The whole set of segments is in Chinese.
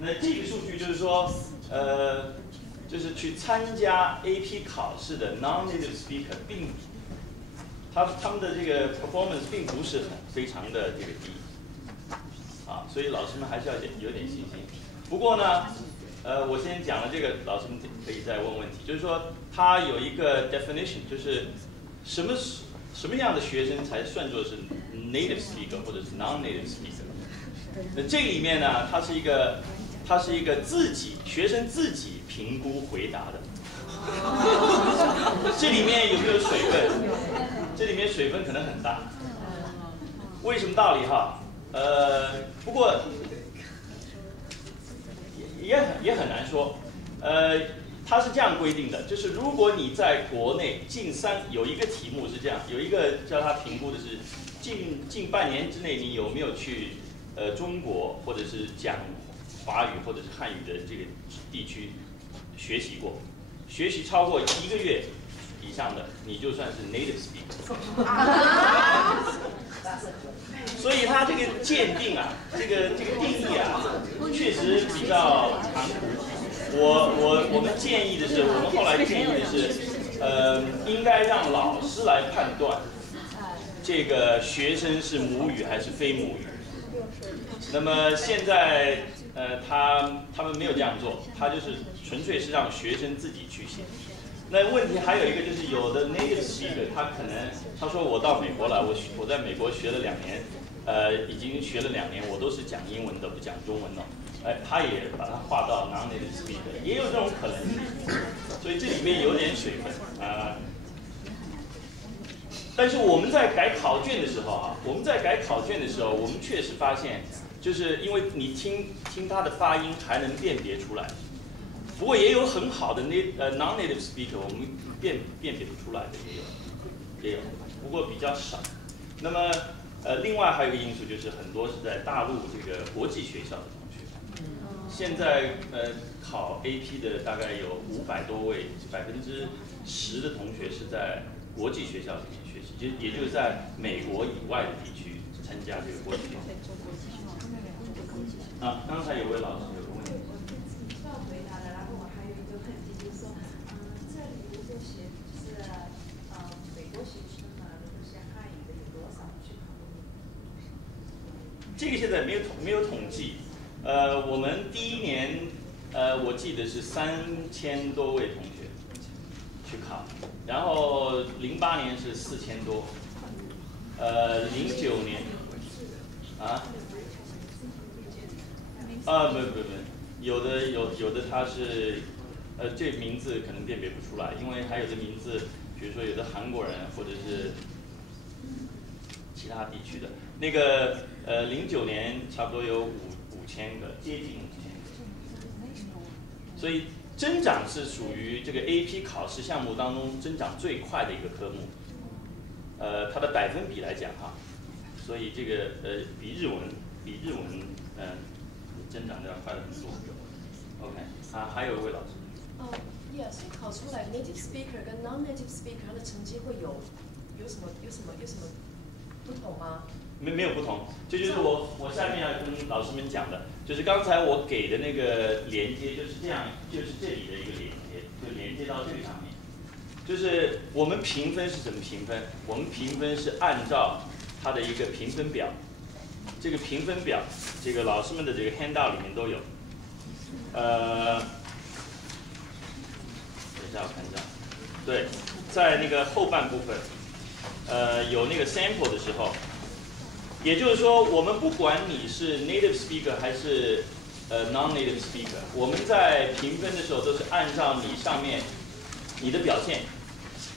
那这个数据就是说，就是去参加 AP 考试的 non-native speaker 他们的这个 performance 并不是非常的这个低，啊，所以老师们还是要有点信心。不过呢，我先讲了这个，老师们可以再问问题，就是说它有一个 definition， 就是什么样的学生才算作是 native speaker 或者是 non-native speaker？ 那这里面呢，它是一个学生自己评估回答的。这里面有没有水分？这里面水分可能很大。为什么道理哈？不过也很难说。它是这样规定的，就是如果你在国内有一个题目是这样，有一个叫他评估的是近半年之内你有没有去中国或者是讲华语或者是汉语的这个地区学习过，学习超过1个月以上的，你就算是 native speaker。所以它这个鉴定啊，这个定义啊，确实比较残酷。我们建议的是，我们后来建议的是，应该让老师来判断这个学生是母语还是非母语。那么现在他们没有这样做，他就是纯粹是让学生自己去写。那问题还有一个就是，有的 native speaker 他说我到美国来，我在美国学了2年，已经学了2年，我都是讲英文的，不讲中文的。他也把它划到 non-native speaker， 也有这种可能性，所以这里面有点水分啊。但是我们在改考卷的时候啊，我们们确实发现，就是因为你听他的发音还能辨别出来。不过也有很好的non-native speaker， 我们辨别不出来的也有，不过比较少。那么另外还有一个因素就是很多是在大陆这个国际学校的同学，现在考 AP 的大概有500多位，10%的同学是在国际学校里面学习，也就是在美国以外的地区参加这个国际学校。啊，刚才有位老师有个问题。这个现在没有统计，我们第1年，我记得是3000多位同学去考，然后08年是4000多，09年，不，有的他是，这名字可能辨别不出来，因为还有的名字，比如说有的韩国人或者是其他地区的。那个09年差不多有5000个，接近5000个，所以增长是属于这个 AP 考试项目当中增长最快的一个科目，它的百分比来讲哈，所以这个比日文增长的要快了很多。OK， 还有一位老师。所以考出来 native speaker 跟 non-native speaker 它的成绩会有什么不同吗？没有不同，这就是我下面要跟老师们讲的，就是刚才我给的那个连接就是这样，就是这里的一个连接，就连接到这个上面。就是我们评分是怎么评分？我们评分是按照它的一个评分表，这个评分表，这个老师们的这个 handout 里面都有。等一下我看一下，对，在那个后半部分，有那个 sample 的时候。也就是说，我们不管你是 native speaker 还是non-native speaker， 我们在评分的时候都是按照你上面你的表现，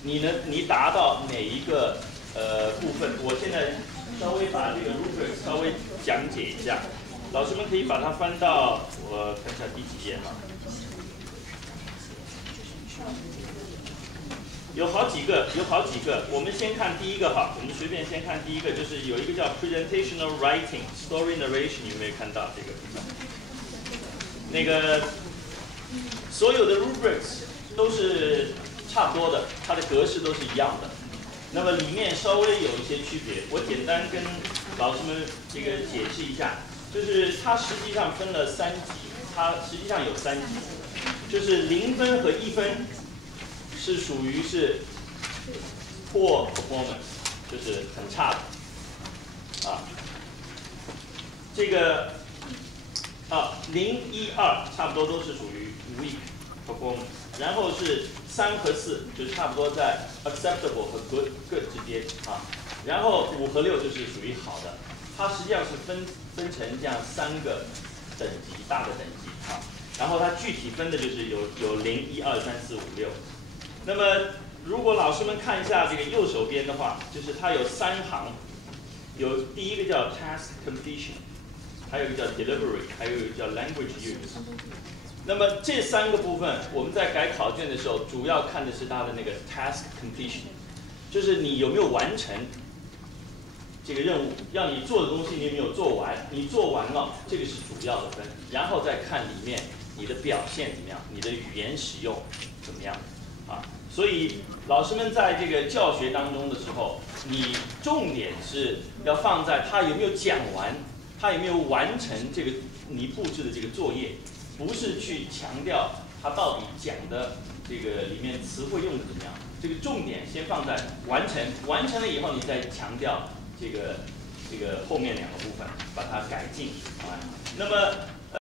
你达到哪一个部分。我现在稍微把这个 rubric 稍微讲解一下，老师们可以把它翻到我看一下第几页哈。有好几个，我们先看第一个哈，我们随便先看第一个，就是有一个叫 presentational writing story narration， 有没有看到这个？那个所有的 rubrics 都是差不多的，它的格式都是一样的。那么里面稍微有一些区别，我简单跟老师们这个解释一下，就是它实际上分了3级。它实际上有3级，就是0分和1分是属于是 poor performance， 就是很差的啊。这个0、1、2差不多都是属于 weak performance， 然后是3和4就差不多在 acceptable 和 good 之间啊，然后5和6就是属于好的。它实际上是分成这样3个等级，大的等级啊。然后它具体分的就是有0、1、2、3、4、5、6。那么如果老师们看一下这个右手边的话，就是它有3行，有第一个叫 task completion， 还有一个叫 delivery， 还有一个叫 language use。那么这3个部分，我们在改考卷的时候，主要看的是它的那个 task completion， 就是你有没有完成这个任务，让你做的东西你有没有做完？你做完了，这个是主要的分，然后再看里面你的表现怎么样，你的语言使用怎么样啊？所以老师们在这个教学当中的时候，你重点是要放在他有没有讲完，他有没有完成这个你布置的这个作业，不是去强调他到底讲的这个里面词汇用的怎么样。这个重点先放在完成，完成了以后你再强调这个后面2个部分，把它改进啊。那么